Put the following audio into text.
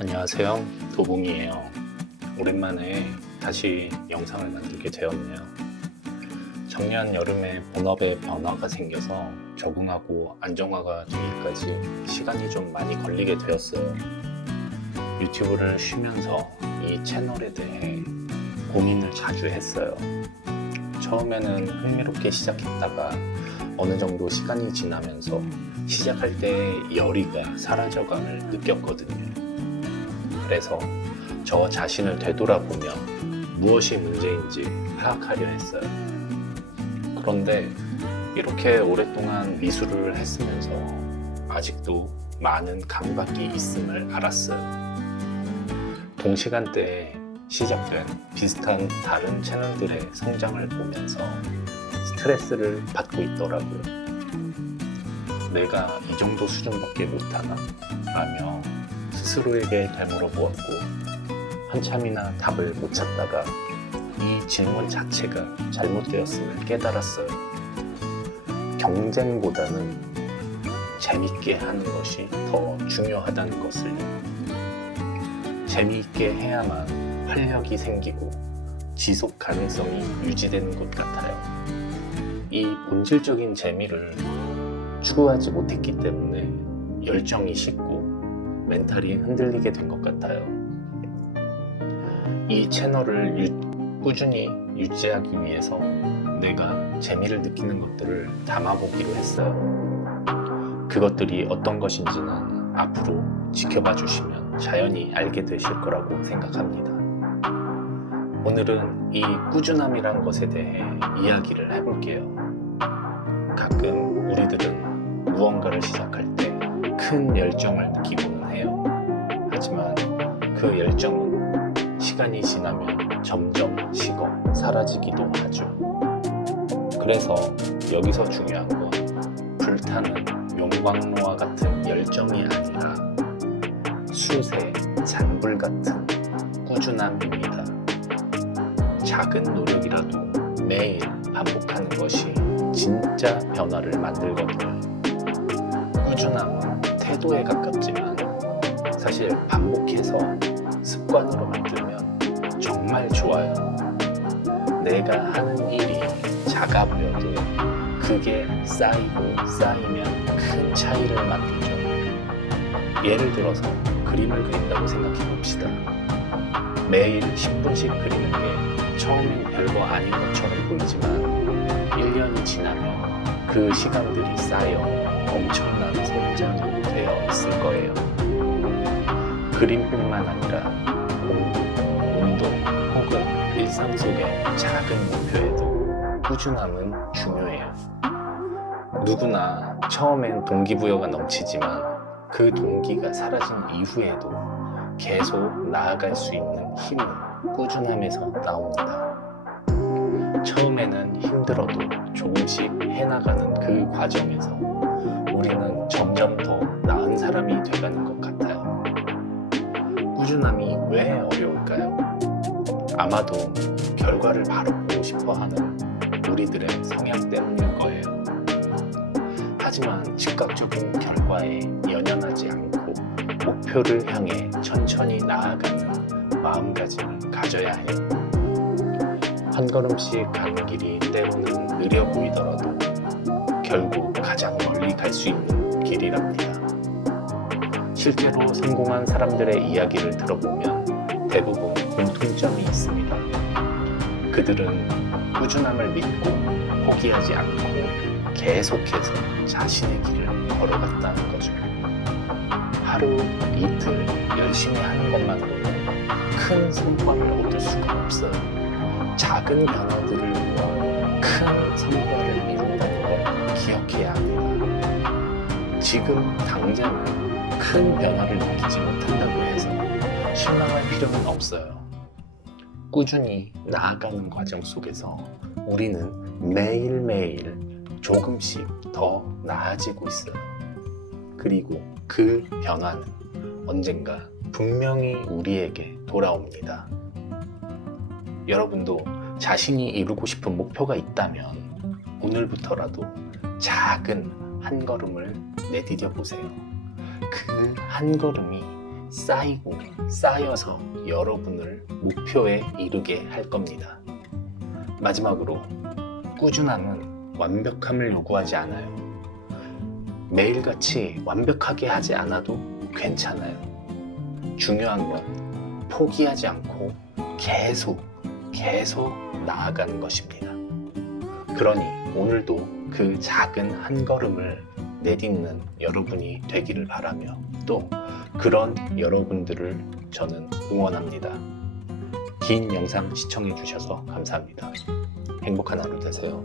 안녕하세요, 도봉이에요. 오랜만에 다시 영상을 만들게 되었네요. 작년 여름에 본업에 변화가 생겨서 적응하고 안정화가 되기까지 시간이 좀 많이 걸리게 되었어요. 유튜브를 쉬면서 이 채널에 대해 고민을 자주 했어요. 처음에는 흥미롭게 시작했다가 어느 정도 시간이 지나면서 시작할 때 열의가 사라져감을 느꼈거든요. 그래서 저 자신을 되돌아보며 무엇이 문제인지 파악하려 했어요. 그런데 이렇게 오랫동안 미술을 했으면서 아직도 많은 강박이 있음을 알았어요. 동시간대에 시작된 비슷한 다른 채널들의 성장을 보면서 스트레스를 받고 있더라고요. 내가 이 정도 수준밖에 못하나? 라며 스스로에게 되물어보았고 한참이나 답을 못 찾다가 이 질문 자체가 잘못되었음을 깨달았어요. 경쟁보다는 재밌게 하는 것이 더 중요하다는 것을. 재미있게 해야만 활력이 생기고 지속 가능성이 유지되는 것 같아요. 이 본질적인 재미를 추구하지 못했기 때문에 열정이 식고 멘탈이 흔들리게 된 것 같아요. 이 채널을 꾸준히 유지하기 위해서 내가 재미를 느끼는 것들을 담아보기로 했어요. 그것들이 어떤 것인지는 앞으로 지켜봐 주시면 자연히 알게 되실 거라고 생각합니다. 오늘은 이 꾸준함이란 것에 대해 이야기를 해볼게요. 가끔 우리들은 무언가를 시작할 때 큰 열정을 느끼고는 해요. 하지만 그 열정은 시간이 지나면 점점 식어 사라지기도 하죠. 그래서 여기서 중요한 건 불타는 용광로와 같은 열정이 아니라 숯의 잔불 같은 꾸준함입니다. 작은 노력이라도 매일 반복하는 것이 진짜 변화를 만들거든요. 꾸준함은 태도에 가깝지만 사실 반복해서 습관으로 만들면 정말 좋아요. 내가 하는 일이 작아 보여도 그게 쌓이고 쌓이면 큰 차이를 만들죠. 예를 들어서 그림을 그린다고 생각해 봅시다. 매일 10분씩 그리는 게 처음엔 별거 아닌 것처럼 보이지만 1년이 지나면 그 시간들이 쌓여 엄청난 성장이 되어 있을 거예요. 그림뿐만 아니라 공부, 운동 혹은 일상 속의 작은 목표에도 꾸준함은 중요해요. 누구나 처음엔 동기부여가 넘치지만 그 동기가 사라진 이후에도 계속 나아갈 수 있는 힘은 꾸준함에서 나옵니다. 처음에는 힘들어도 조금씩 해나가는 그 과정에서 우리는 점점 더 나은 사람이 돼가는 것 같아요. 꾸준함이 왜 어려울까요? 아마도 결과를 바로 보고 싶어하는 우리들의 성향 때문일 거예요. 하지만 즉각적인 결과에 연연하지 않고 목표를 향해 천천히 나아가는 마음가짐을 가져야 해요. 한 걸음씩 가는 길이 때로는 느려 보이더라도 결국 가장 멀리 갈 수 있는 길이랍니다. 실제로 성공한 사람들의 이야기를 들어보면 대부분 공통점이 있습니다. 그들은 꾸준함을 믿고 포기하지 않고 계속해서 자신의 길을 걸어갔다는 거죠. 하루, 이틀 열심히 하는 것만으로는 큰 성과를 얻을 수가 없어요. 작은 변화들을 모아 큰 성과를 이룬다는 걸 기억해야 합니다. 지금 당장은 큰 변화를 느끼지 못한다고 해서 실망할 필요는 없어요. 꾸준히 나아가는 과정 속에서 우리는 매일매일 조금씩 더 나아지고 있어요. 그리고 그 변화는 언젠가 분명히 우리에게 돌아옵니다. 여러분도 자신이 이루고 싶은 목표가 있다면 오늘부터라도 작은 한 걸음을 내디뎌 보세요. 그 한 걸음이 쌓이고 쌓여서 여러분을 목표에 이르게 할 겁니다. 마지막으로, 꾸준함은 완벽함을 요구하지 않아요. 매일같이 완벽하게 하지 않아도 괜찮아요. 중요한 건 포기하지 않고 계속 나아가는 것입니다. 그러니 오늘도 그 작은 한 걸음을 내딛는 여러분이 되기를 바라며, 또 그런 여러분들을 저는 응원합니다. 긴 영상 시청해 주셔서 감사합니다. 행복한 하루 되세요.